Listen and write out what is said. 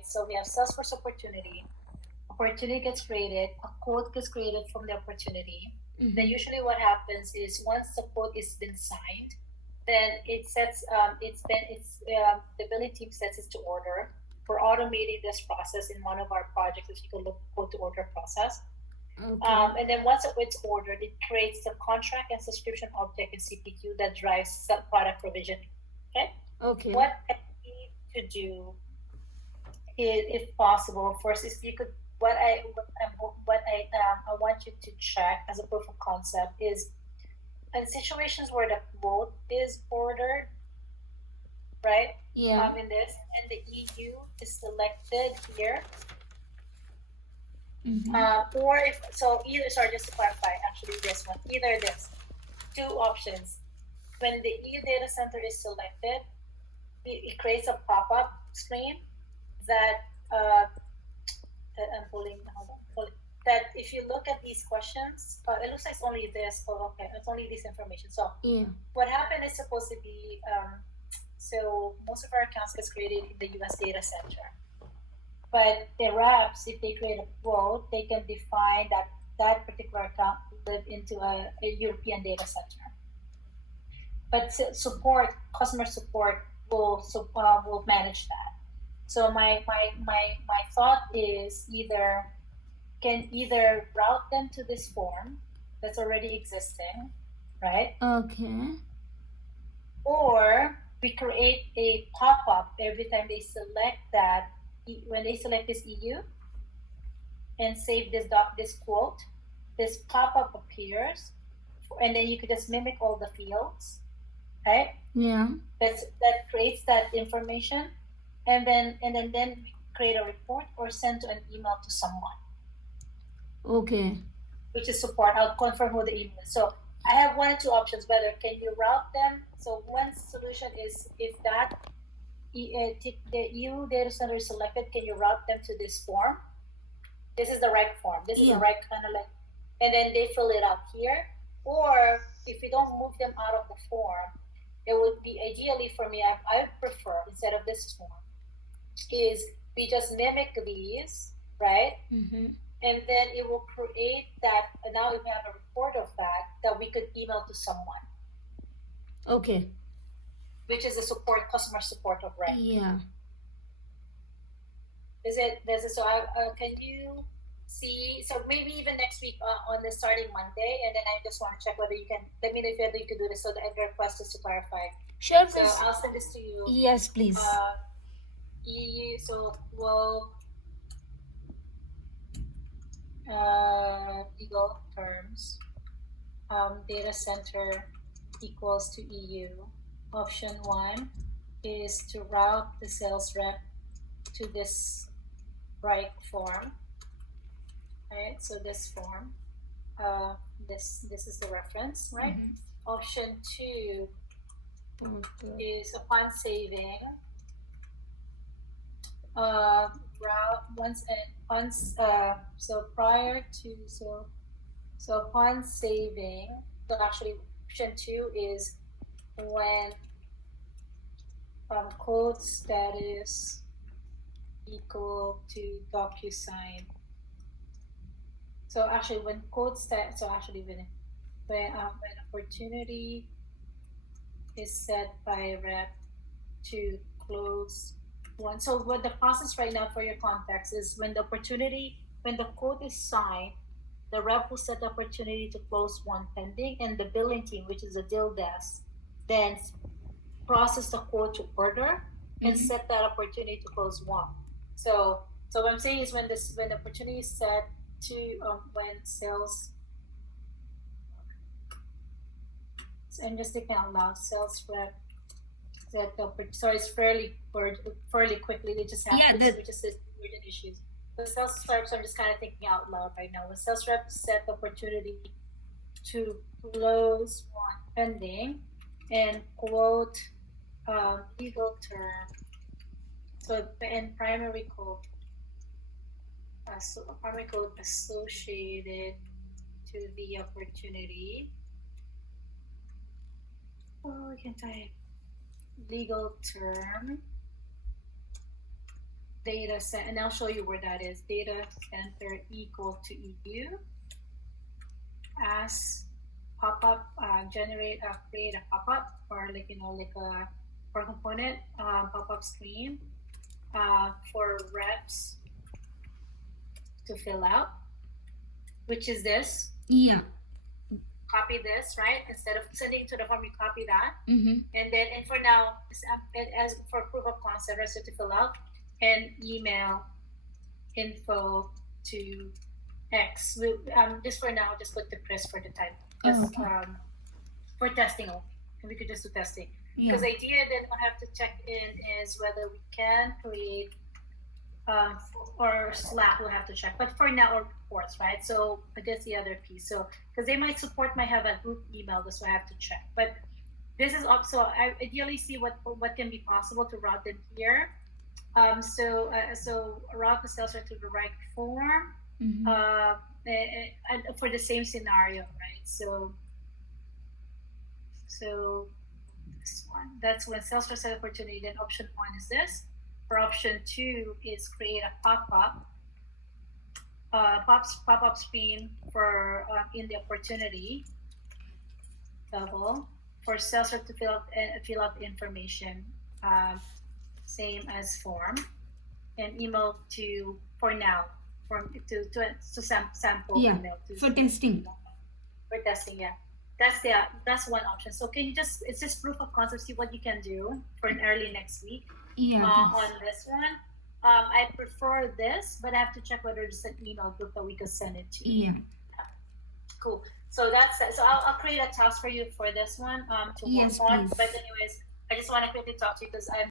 right? So we have sales force opportunity. Opportunity gets created, a quote gets created from the opportunity. Then usually what happens is once the quote is been signed, then it sets the billing team sets it to order. We're automating this process in one of our projects, which you can look quote to order process. And then once it's ordered, it creates the contract and subscription object in CPQ that drives product provisioning. Okay. What I need to do is, if possible, first is you could I want you to check as a proof of concept is in situations where the quote is ordered, right? Yeah. In this and the EU is selected here. Or if so, either just to clarify, actually this one, either this, two options. When the EU data center is selected, it creates a pop-up screen that I'm pulling. That if you look at these questions, it looks like it's only this. Oh, okay, it's only this information. So what happened is supposed to be. So most of our accounts gets created in the US data center. But the reps, if they create a quote, they can define that particular account live into a European data center. But customer support will manage that. So my thought is can either route them to this form that's already existing, right? Okay. Or we create a pop-up every time they select that. When they select this EU and save this quote, this pop-up appears, and then you could just mimic all the fields, right? Yeah. That creates that information, and then we create a report or send to an email to someone. Okay. Which is support. I'll confirm who the email is. So I have one or two options. Whether can you route them? So one solution is if that the EU data center is selected, can you route them to this form? This is the right form. This is the right kind of and then they fill it out here. Or if you don't move them out of the form, it would be ideally for me, I prefer instead of this form, is we just mimic these, right? And then it will create that. And now we have a report of that we could email to someone. Okay. Which is the customer support of rec. Yeah. So can you see? So maybe even next week on the starting Monday, and then I just want to check whether you can let me know if you can do this. So the request is to clarify. Sure. So I'll send this to you. Yes, please. EU. So we'll legal terms. Data center equals to EU. Option 1 is to route the sales rep to this right form. Right, so this form, this is the reference, right? Option 2 is upon saving, route once so prior to so upon saving. So actually, option 2 is when code status equal to DocuSign. So actually, when code status, so actually when opportunity is set by rep to close one. So what the process right now for your context is when the code is signed, the rep will set the opportunity to close one pending, and the billing team, which is the deal desk, then process the quote to order and set that opportunity to close one. So what I'm saying is when the opportunity is set to when sales, so I'm just thinking out loud, sales rep set the sorry, it's fairly quickly. They just have we just urgent issues. The sales reps, I'm just kind of thinking out loud right now. When sales rep set the opportunity to close one pending and quote legal term. So and primary code associated to the opportunity. Oh, we can type legal term data center, and I'll show you where that is. Data center equal to EU as pop-up, create a pop-up or like a for component pop-up screen for reps to fill out, which is this. Yeah. Copy this, right? Instead of sending to the form, you copy that. Mm-hmm. And for now, as for proof of concept, right, so to fill out and email info to X. Just for now, just put the press for the type. Just for testing only. And we could just do testing. Yeah. Because the idea that we'll have to check in is whether we can create or Slack, we'll have to check. But for now, or reports, right? So I guess the other piece. So because they might have a group email, so I have to check. But this is also I ideally see what can be possible to route them here. So route the sales rep to the right form. Mm-hmm. And for the same scenario, right? So this one, that's when sales rep set opportunity. Then option 1 is this. For option 2 is create a pop-up screen for in the opportunity level for sales rep to fill out the information, same as form, and email to for now to sample Yeah, email to for testing. for testing. Yeah, that's one option. So can you it's just proof of concept, see what you can do for an early next week. Yeah. On this one. I prefer this, but I have to check whether it's an email group that we could send it to. Yeah. Cool. So that's it. So I'll create a task for you for this one to Yes, work on. please. But anyways, I just want to quickly talk to you because I'm